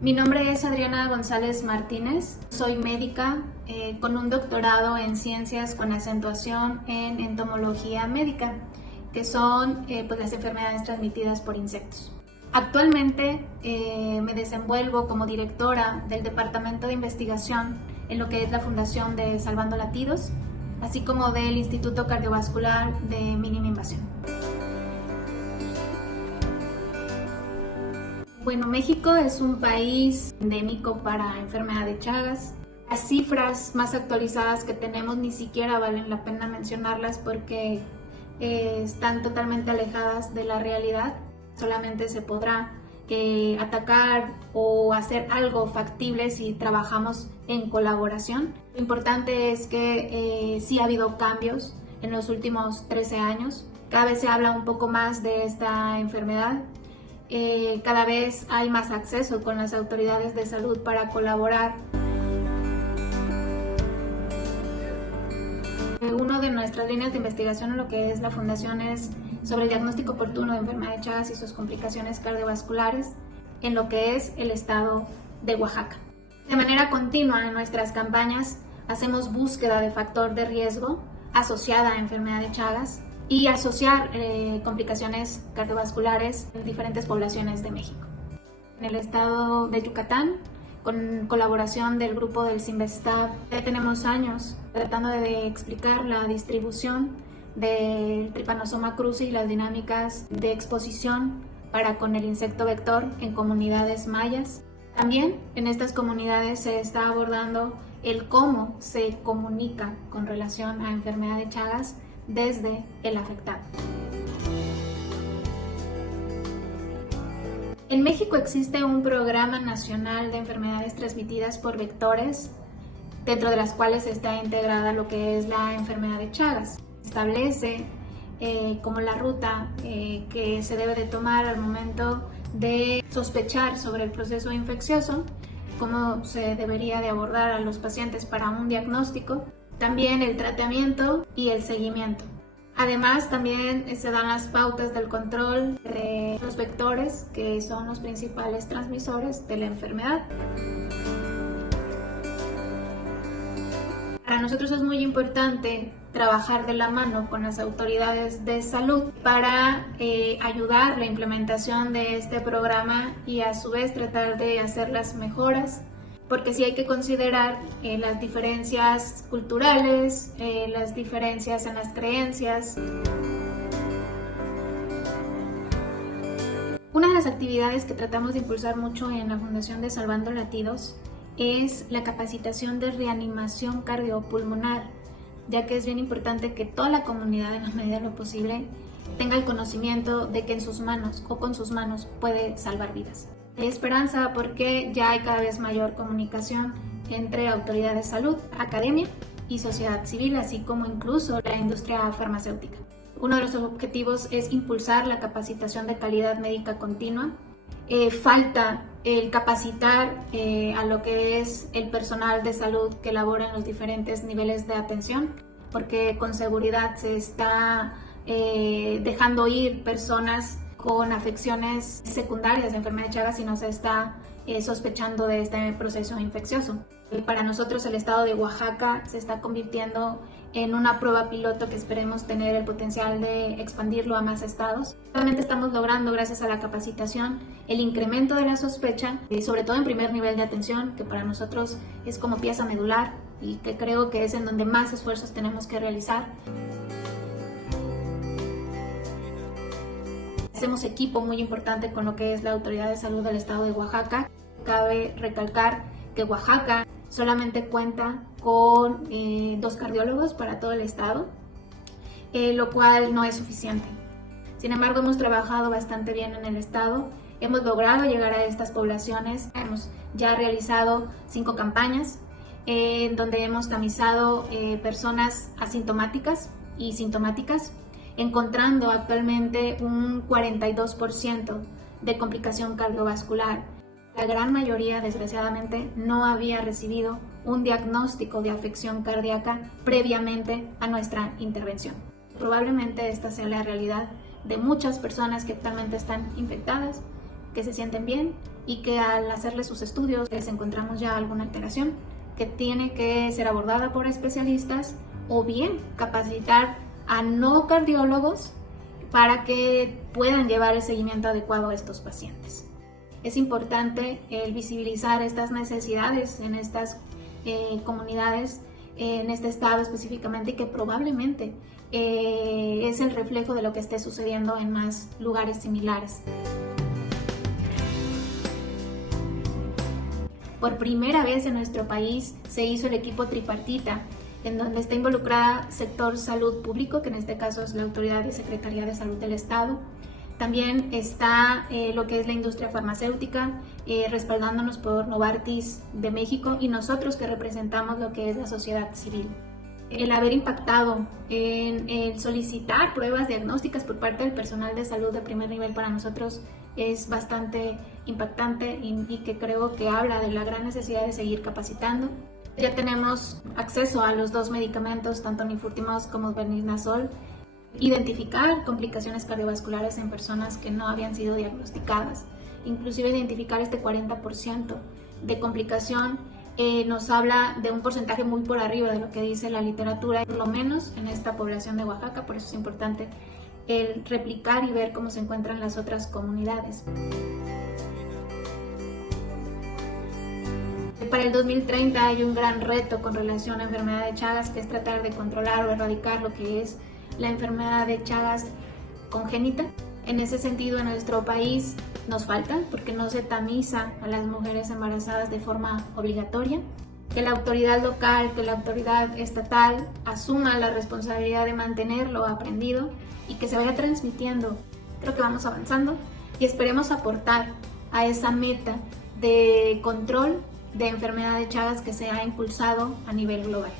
Mi nombre es Adriana González Martínez, soy médica con un doctorado en ciencias con acentuación en entomología médica, que son las enfermedades transmitidas por insectos. Actualmente me desenvuelvo como directora del Departamento de Investigación en lo que es la Fundación de Salvando Latidos, así como del Instituto Cardiovascular de Mínima Invasión. Bueno, México es un país endémico para enfermedad de Chagas. Las cifras más actualizadas que tenemos ni siquiera valen la pena mencionarlas porque están totalmente alejadas de la realidad. Solamente se podrá atacar o hacer algo factible si trabajamos en colaboración. Lo importante es que sí ha habido cambios en los últimos 13 años. Cada vez se habla un poco más de esta enfermedad. Cada vez hay más acceso con las autoridades de salud para colaborar. Una de nuestras líneas de investigación en lo que es la fundación es sobre el diagnóstico oportuno de enfermedad de Chagas y sus complicaciones cardiovasculares en lo que es el estado de Oaxaca. De manera continua en nuestras campañas hacemos búsqueda de factor de riesgo asociada a enfermedad de Chagas y asociar complicaciones cardiovasculares en diferentes poblaciones de México. En el estado de Yucatán, con colaboración del grupo del CINVESTAB, ya tenemos años tratando de explicar la distribución del Trypanosoma cruzi y las dinámicas de exposición para con el insecto vector en comunidades mayas. También en estas comunidades se está abordando el cómo se comunica con relación a enfermedad de Chagas desde el afectado. En México existe un programa nacional de enfermedades transmitidas por vectores, dentro de las cuales está integrada lo que es la enfermedad de Chagas. Establece como la ruta que se debe de tomar al momento de sospechar sobre el proceso infeccioso, cómo se debería de abordar a los pacientes para un diagnóstico, también el tratamiento y el seguimiento. Además, también se dan las pautas del control de los vectores, que son los principales transmisores de la enfermedad. Para nosotros es muy importante trabajar de la mano con las autoridades de salud para ayudar la implementación de este programa y a su vez tratar de hacer las mejoras, porque sí hay que considerar las diferencias culturales, las diferencias en las creencias. Una de las actividades que tratamos de impulsar mucho en la Fundación de Salvando Latidos es la capacitación de reanimación cardiopulmonar, ya que es bien importante que toda la comunidad, en la medida de lo posible, tenga el conocimiento de que en sus manos o con sus manos puede salvar vidas. Hay esperanza porque ya hay cada vez mayor comunicación entre autoridades de salud, academia y sociedad civil, así como incluso la industria farmacéutica. Uno de los objetivos es impulsar la capacitación de calidad médica continua. Falta el capacitar a lo que es el personal de salud que labora en los diferentes niveles de atención, porque con seguridad se está dejando ir personas con afecciones secundarias de enfermedad de Chagas y no se está sospechando de este proceso infeccioso. Para nosotros el estado de Oaxaca se está convirtiendo en una prueba piloto que esperemos tener el potencial de expandirlo a más estados. Realmente estamos logrando, gracias a la capacitación, el incremento de la sospecha, sobre todo en primer nivel de atención, que para nosotros es como pieza medular y que creo que es en donde más esfuerzos tenemos que realizar. Hacemos equipo muy importante con lo que es la Autoridad de Salud del Estado de Oaxaca. Cabe recalcar que Oaxaca solamente cuenta con 2 cardiólogos para todo el estado, lo cual no es suficiente. Sin embargo, hemos trabajado bastante bien en el estado, hemos logrado llegar a estas poblaciones, hemos ya realizado 5 campañas en donde hemos tamizado personas asintomáticas y sintomáticas, encontrando actualmente un 42% de complicación cardiovascular. La gran mayoría, desgraciadamente, no había recibido un diagnóstico de afección cardíaca previamente a nuestra intervención. Probablemente esta sea la realidad de muchas personas que actualmente están infectadas que se sienten bien y que al hacerles sus estudios les encontramos ya alguna alteración que tiene que ser abordada por especialistas, o bien capacitar a no cardiólogos para que puedan llevar el seguimiento adecuado a estos pacientes. Es importante el visibilizar estas necesidades en estas comunidades, en este estado específicamente, que probablemente es el reflejo de lo que esté sucediendo en más lugares similares. Por primera vez en nuestro país se hizo el equipo tripartita, en donde está involucrada sector salud público, que en este caso es la Autoridad y Secretaría de Salud del Estado. También está lo que es la industria farmacéutica, respaldándonos por Novartis de México, y nosotros que representamos lo que es la sociedad civil. El haber impactado en el solicitar pruebas diagnósticas por parte del personal de salud de primer nivel para nosotros es bastante impactante y que creo que habla de la gran necesidad de seguir capacitando. Ya tenemos acceso a los 2 medicamentos, tanto nifurtimox como vernizazol. Identificar complicaciones cardiovasculares en personas que no habían sido diagnosticadas, inclusive identificar este 40% de complicación nos habla de un porcentaje muy por arriba de lo que dice la literatura, por lo menos en esta población de Oaxaca. Por eso es importante el replicar y ver cómo se encuentran las otras comunidades. Para el 2030 hay un gran reto con relación a la enfermedad de Chagas, que es tratar de controlar o erradicar lo que es la enfermedad de Chagas congénita. En ese sentido, en nuestro país nos falta, porque no se tamiza a las mujeres embarazadas de forma obligatoria. Que la autoridad local, que la autoridad estatal asuma la responsabilidad de mantener lo aprendido y que se vaya transmitiendo. Creo que vamos avanzando y esperemos aportar a esa meta de control de enfermedad de Chagas que se ha impulsado a nivel global.